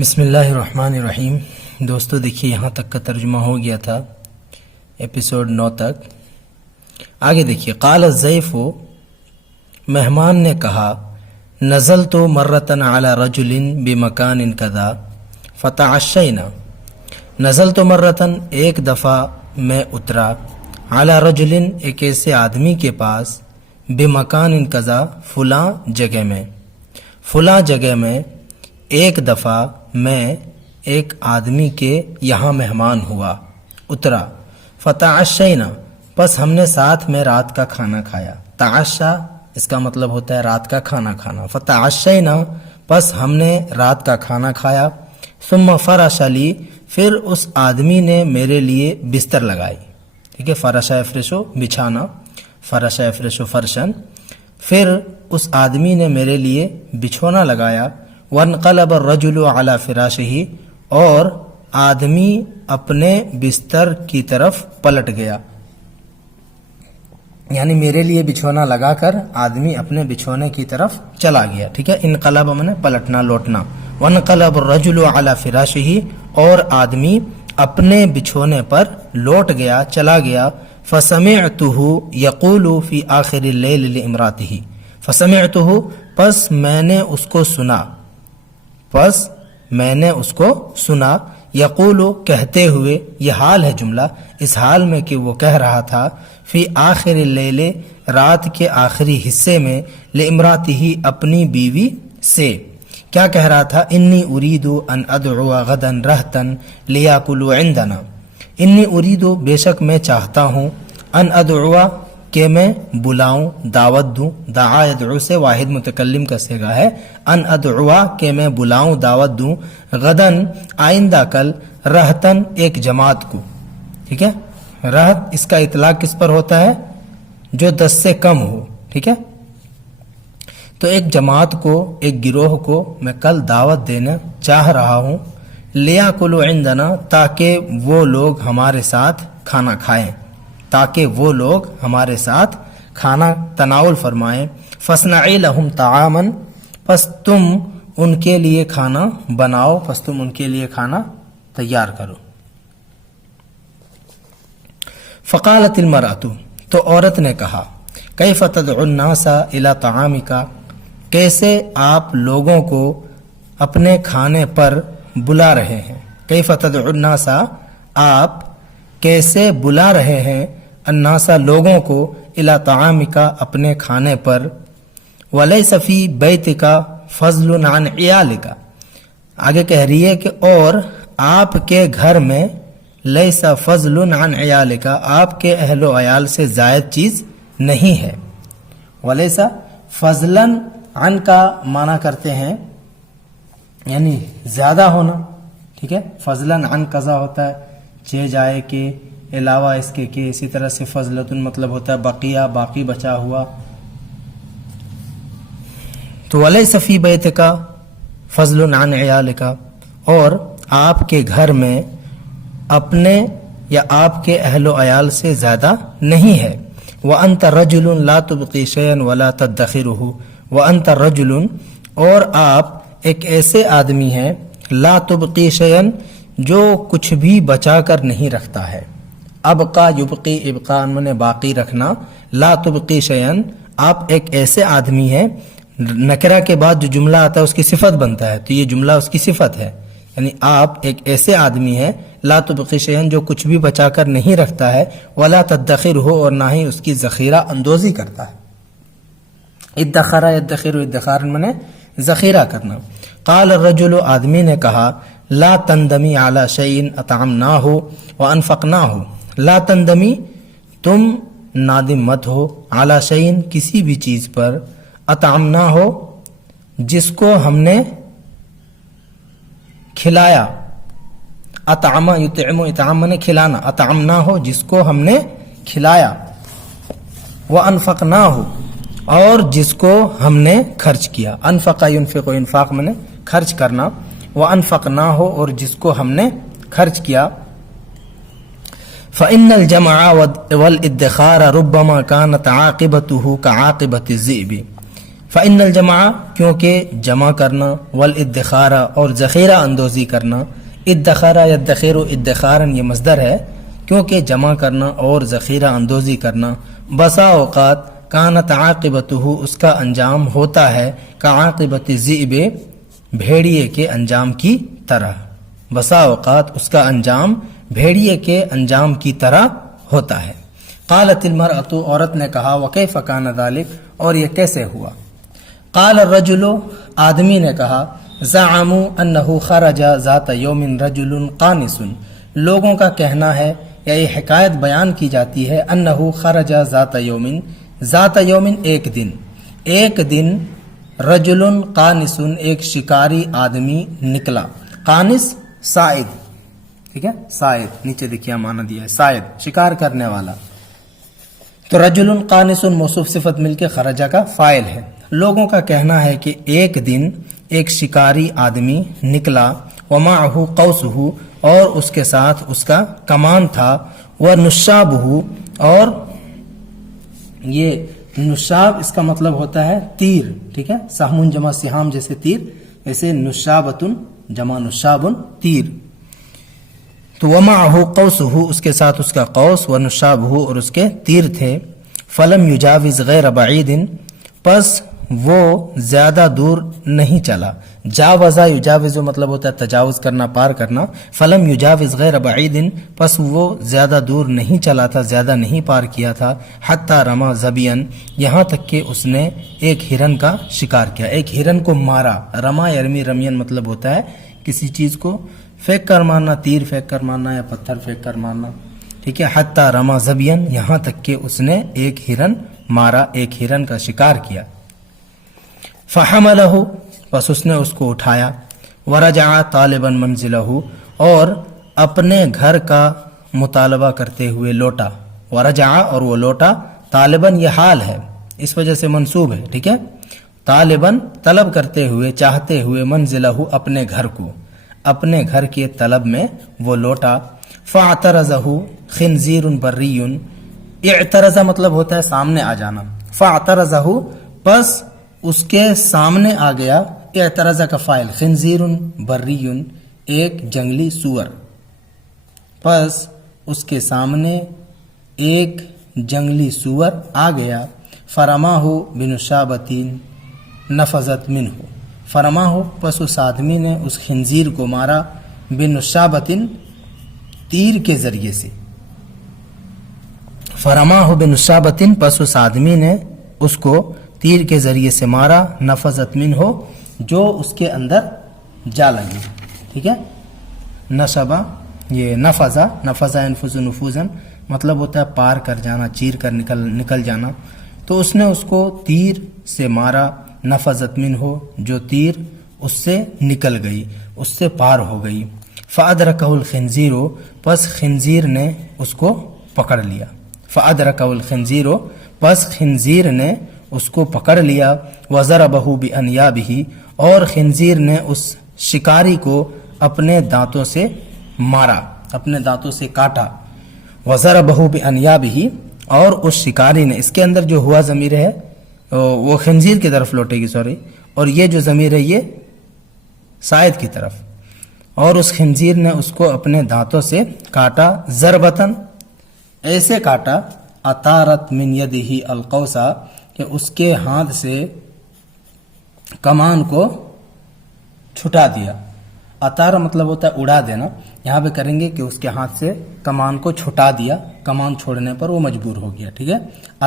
بسم اللہ الرحمن الرحیم۔ دوستو دیکھیے یہاں تک کا ترجمہ ہو گیا تھا ایپیسوڈ 9 تک۔ آگے دیکھیے، قال الضیف، مہمان نے کہا، نزلت مرتن علی رجل بمکان کذا فتعشینا۔ نزلت مرتن، ایک دفعہ میں اترا، علی رجل، ایک ایسے آدمی کے پاس، بمکان کذا، فلاں جگہ میں، فلاں جگہ میں ایک دفعہ میں ایک آدمی کے یہاں مہمان ہوا، اترا، فتعشینا، پس ہم نے ساتھ میں رات کا کھانا کھایا۔ تعشا اس کا مطلب ہوتا ہے رات کا کھانا کھانا۔ فتعشینا، پس ہم نے رات کا کھانا کھایا۔ ثم فرش لی، پھر اس آدمی نے میرے لیے بستر لگائی۔ ٹھیک ہے، فرشا یفرشو، بچھانا، فرشا یفرشو فرشن۔ پھر اس آدمی نے میرے لیے بچھونا لگایا۔ وانقلب الرجل علی فراشہ، اور آدمی اپنے بستر کی طرف پلٹ گیا، یعنی میرے لیے بچھونا لگا کر آدمی اپنے بچھونے کی طرف چلا گیا۔ ٹھیک ہے، انقلب میں نے پلٹنا، لوٹنا۔ وانقلب الرجل علی فراشہ، اور آدمی اپنے بچھونے پر لوٹ گیا، چلا گیا۔ فسمعتہ یقول فی آخر اللیل لامرأتہ، فسمعتہ، پس میں نے اس کو سنا، یقول، کہتے ہوئے، یہ حال ہے جملہ، اس حال میں کہ وہ کہہ رہا تھا، فی آخر اللیل، رات کے آخری حصے میں، لامرأتہ، اپنی بیوی سے۔ کیا کہہ رہا تھا؟ انی ارید ان ادعو غدا رہتا لیاکلوا عندنا، انی ارید، بے شک میں چاہتا ہوں، ان ادعو، کہ میں بلاؤں، دعوت دوں، دعا یدعو سے واحد متکلم کا صیغہ ہے، ان ادعو، کہ میں بلاؤں، دعوت دوں، غدن، آئندہ کل، رہتن، ایک جماعت کو۔ ٹھیک ہے، رہت اس کا اطلاق کس پر ہوتا ہے؟ جو 10 سے کم ہو۔ ٹھیک ہے، تو ایک جماعت کو، ایک گروہ کو میں کل دعوت دینا چاہ رہا ہوں، لیاکلوا عندنا، تاکہ وہ لوگ ہمارے ساتھ کھانا کھائیں، تاکہ وہ لوگ ہمارے ساتھ کھانا تناول فرمائیں۔ فاصنعی لہم طعاما، پس تم ان کے لیے کھانا بناؤ، پس تم ان کے لیے کھانا تیار کرو۔ فقالت المرأة، تو عورت نے کہا، کیف تدعو الناس الی طعامک، کیسے آپ لوگوں کو اپنے کھانے پر بلا رہے ہیں؟ کیف تدعو الناس، آپ کیسے بلا رہے ہیں، الناس، لوگوں کو، الی طعامک، اپنے کھانے پر، ولیس فی بیتک فضل عن عیالک، آگے کہہ رہی ہے کہ اور آپ کے گھر میں، لیس فضل عن عیالک، آپ کے اہل و عیال سے زائد چیز نہیں ہے۔ ولیس فضلا عن کا معنی کرتے ہیں یعنی زیادہ ہونا۔ ٹھیک ہے، فضلا عن قضا ہوتا ہے چہ جائے کے، علاوہ اس کے کہ، اسی طرح سے فضلتن مطلب ہوتا ہے بقیہ، باقی بچا ہوا۔ تو ولیس فی بیتک فضل عن عیالک، اور آپ کے گھر میں اپنے یا آپ کے اہل و عیال سے زیادہ نہیں ہے۔ وانت رجل لا تبقی شیئا ولا تدخرہ، وانت رجل، اور آپ ایک ایسے آدمی ہیں، لا تبقی شیئا، جو کچھ بھی بچا کر نہیں رکھتا ہے۔ ابقا یبقی، ابقاء میں باقی رکھنا، لا تبقی شیئا، آپ ایک ایسے آدمی ہیں، نکرہ کے بعد جو جملہ آتا ہے اس کی صفت بنتا ہے، تو یہ جملہ اس کی صفت ہے، یعنی آپ ایک ایسے آدمی ہیں، لا تبقی شیئا، جو کچھ بھی بچا کر نہیں رکھتا ہے، ولا تدخرہ، اور نہ ہی اس کی ذخیرہ اندوزی کرتا ہے۔ ادخرہ، یدخر، ادخار میں ذخیرہ کرنا۔ قال الرجل، آدمی نے کہا، لا تندمی علی شیء اطعمناہ وانفقناہ، لا تندمی، تم نادم مت ہو، علی شیء، کسی بھی چیز پر، اطعمناہ، جس کو ہم نے کھلایا، اطعم یطعم، اطعام نے کھلانا، اطعمناہ، جس کو ہم نے کھلایا، وانفقناہ، اور جس کو ہم نے خرچ کیا، انفق ينفق، انفاق میں نے خرچ کرنا، وانفقناہ، اور جس کو ہم نے خرچ کیا۔ فإن الجمع والادخار ربما كانت عاقبته كعاقبة الذئب، فإن الجمع کیونکہ جمع کرنا، والادخار اور ذخیرہ اندوزی کرنا، ادخارا یدخر ادخارن یہ مصدر ہے، کیونکہ جمع کرنا اور ذخیرہ اندوزی کرنا، بسا اوقات کانت عاقبتہ اس کا انجام ہوتا ہے کعاقبت الذئب بھیڑیے کے انجام کی طرح، بسا اوقات اس کا انجام بھیڑیے کے انجام کی طرح ہوتا ہے۔ قالت المرأۃ عورت نے کہا وکیف کان ذلک اور یہ کیسے ہوا؟ قال الرجل آدمی نے کہا زعموا انه خرج ذات یوم رجل قانس، لوگوں کا کہنا ہے یا یہ حکایت بیان کی جاتی ہے انه خرج ذات یوم ایک دن رجل قانس ایک شکاری آدمی نکلا، قانس صائد، ٹھیک ہے، صائد نیچے دیکھیے معنی دیا ہے صائد شکار کرنے والا، تو رجل قانس موصوف صفت مل کے خرجہ کا فاعل ہے۔ لوگوں کا کہنا ہے کہ ایک دن ایک شکاری آدمی نکلا، ومعه قوسه اور اس کے ساتھ اس کا کمان تھا، ونشابه اور یہ نشاب اس کا مطلب ہوتا ہے تیر، ٹھیک ہے، سہمون جمع سہام جیسے تیر، ایسے نشابتن جمع نشابن تیر، تو ومعه قوسه اس کے ساتھ اس کا قوس، ونشابه اور اس کے تیر تھے، فلم یجاوز غیر بعید پس وہ زیادہ دور نہیں چلا، جاوزا یجاوز مطلب ہوتا ہے تجاوز کرنا، پار کرنا، فلم یجاوز غیر بعید پس وہ زیادہ دور نہیں چلا تھا، زیادہ نہیں پار کیا تھا، حتی رما زبین یہاں تک کہ اس نے ایک ہرن کا شکار کیا، ایک ہرن کو مارا، رما یرمی رمین مطلب ہوتا ہے کسی چیز کو پھینک کر مارنا، تیر پھینک کر مارنا یا پتھر پھینک کر مارنا، ٹھیک ہے، حتی رما زبین یہاں تک کہ اس نے ایک ہرن مارا، ایک ہرن کا شکار کیا، فحملہ پس اس نے اس کو اٹھایا، ورجع طالبا منزلہ اور اپنے گھر کا مطالبہ کرتے ہوئے لوٹا، ورجع اور وہ لوٹا، طالباً یہ حال ہے اس وجہ سے منصوب ہے، ٹھیک ہے، طالباً طلب کرتے ہوئے چاہتے ہوئے، منزلہ اپنے گھر کو، اپنے گھر کے طلب میں وہ لوٹا، فاعترضہ خنزیر بری، اعترض مطلب ہوتا ہے سامنے آ جانا، فاعترضہ پس اس کے سامنے آ گیا، اعترض کا فاعل خنزیر بری ایک جنگلی سور، پس اس کے سامنے ایک جنگلی سور آ گیا، فرماہ بنشابۃ نفذت منہ، فرماہ پس اس آدمی نے اس خنزیر کو مارا، بنشابۃ تیر کے ذریعے سے، فرماہ بنشابۃ پس اس آدمی نے اس کو تیر کے ذریعے سے مارا، نفذت منہ جو اس کے اندر جا لگی، ٹھیک ہے، نشبہ یہ نفذا ينفذ نفوذا مطلب ہوتا ہے پار کر جانا، چیر کر نکل جانا، تو اس نے اس کو تیر سے مارا، نفذت منہ جو تیر اس سے نکل گئی، اس سے پار ہو گئی، فادرکہ الخنزیر پس خنزیر نے اس کو پکڑ لیا، فادرکہ الخنزیر پس خنزیر نے اس کو پکڑ لیا، وضربہ بانیابہ اور خنزیر نے اس شکاری کو اپنے دانتوں سے مارا، اپنے دانتوں سے کاٹا، وضربہ بانیابہ اور اس شکاری نے، اس کے اندر جو ہوا ضمیر ہے وہ خنزیر کی طرف لوٹے گی، سوری، اور یہ جو ضمیر ہے یہ صائد کی طرف، اور اس خنزیر نے اس کو اپنے دانتوں سے کاٹا، ضربتن ایسے کاٹا، اطارت من یدہ القوسا کہ اس کے ہاتھ سے کمان کو چھٹا دیا، اطار مطلب ہوتا ہے اڑا دینا، یہاں پہ کریں گے کہ اس کے ہاتھ سے کمان کو چھٹا دیا، کمان چھوڑنے پر وہ مجبور ہو گیا، ٹھیک ہے،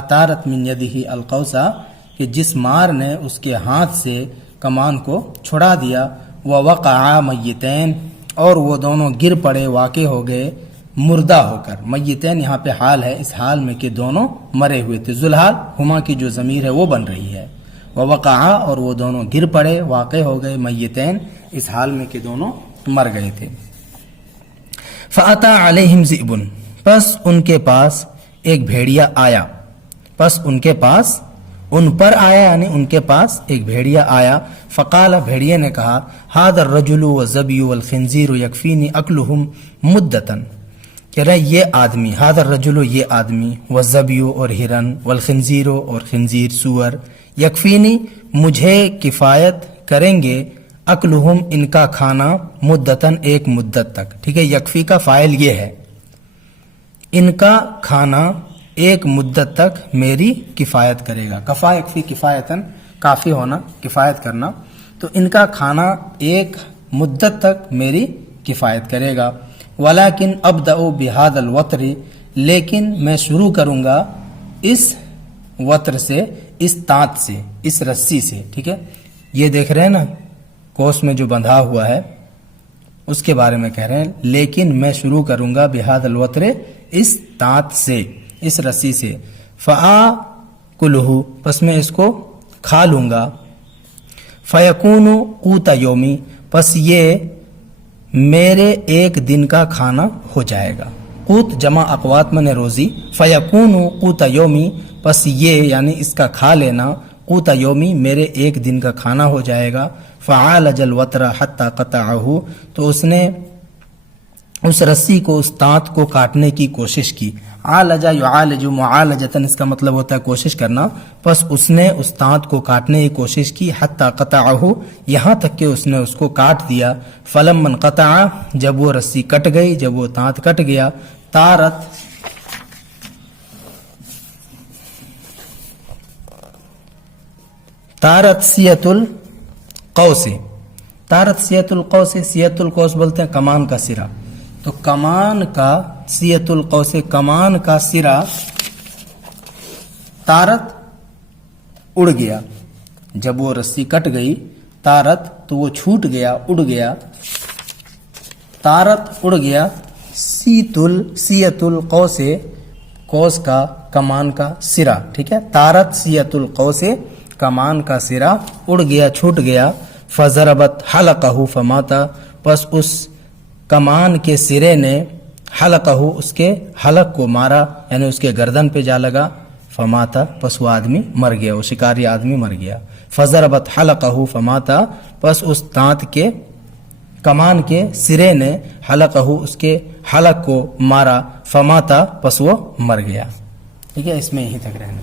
اطارت من یدہ القوسا کہ جس مار نے اس کے ہاتھ سے کمان کو چھڑا دیا، ووقعا میتین اور وہ دونوں گر پڑے، واقع ہو گئے مردہ ہو کر، میتین یہاں پہ حال ہے، اس حال میں کہ دونوں مرے ہوئے تھے، ذوالحال ہما کی جو ضمیر ہے وہ بن رہی ہے، ووقعا اور وہ دونوں گر پڑے، واقع ہو گئے، میتین اس حال میں کہ دونوں مر گئے تھے، فاتا علیہم ذئب پس ان کے پاس ایک بھیڑیا آیا، پس ان کے پاس ان پر آیا یعنی ان کے پاس ایک بھیڑیا آیا، فقال بھیڑیے نے کہا ھذا الرجل والظبی والخنزیر یکفینی اکلہم مدتن، کہہ رہا یہ آدمی، ھذا الرجل یہ آدمی، والظبی اور ہرن، والخنزیر اور خنزیر سور، یکفینی مجھے کفایت کریں گے اکلہم ان کا کھانا مدتن ایک مدت تک. ٹھیک ہے, یکفی کا فاعل یہ ہے, ان کا کھانا ایک مدت تک میری کفایت کرے گا. کفا یکفی کفایتن, کافی ہونا, کفایت کرنا. تو ان کا کھانا ایک مدت تک میری کفایت کرے گا. ولیکن ابدأ بہذا الوتر, لیکن میں شروع کروں گا اس وتر سے, اس تانت سے, اس رسی سے. ٹھیک ہے, یہ دیکھ رہے ہیں نا کوس میں جو بندھا ہوا ہے اس کے بارے میں کہہ رہے ہیں. لیکن میں شروع کروں گا بہذا الوتر, اس تانت سے, اس رسی سے. فآکلہ, پس میں اس کو کھا لوں گا. فیکون قوت یومی, پس یہ میرے ایک دن کا کھانا ہو جائے گا. قوت جمع اقوات من روزی. فیکون قوت یومی, پس یہ یعنی اس کا کھا لینا, قوت یومی میرے ایک دن کا کھانا ہو جائے گا. فعالج الوتر حتی قطعہ, تو اس نے اس رسی کو, اس تانت کو کاٹنے کی کوشش کی. عالج یعالج معالجتن, اس کا مطلب ہوتا ہے کوشش کرنا. پس اس نے اس تانت کو کاٹنے کی کوشش کی. حتی قطعہ, یہاں تک کہ اس نے اس کو کاٹ دیا. فلما انقطع, جب وہ رسی کٹ گئی, جب وہ تانت کٹ گیا. تارت سیت القوس, تارت سیت القوس, سیت القوس بولتے ہیں کمان کا سرا. تو کمان کا, سیت القوس کمان کا سرا, تارت اڑ گیا. جب وہ رسی کٹ گئی تارت, تو وہ چھوٹ گیا, اڑ گیا. تارت اڑ گیا. سیت القوس, قوس کا, کمان کا سرا. ٹھیک ہے, تارت سیت القوس, کمان کا سرا اڑ گیا, چھوٹ گیا. فضربت حلقہ فماتا, پس اس کمان کے سرے نے حلقہ, اس کے حلق کو مارا, یعنی اس کے گردن پہ جا لگا. فماتا, پس وہ آدمی مر گیا, وہ شکاری آدمی مر گیا. فضربت حلقہ فماتا, پس اس دانت کے, کمان کے سرے نے حلقہ, اس کے حلق کو مارا. فماتا, پس وہ مر گیا. ٹھیک ہے, اس میں یہی تک رہنا.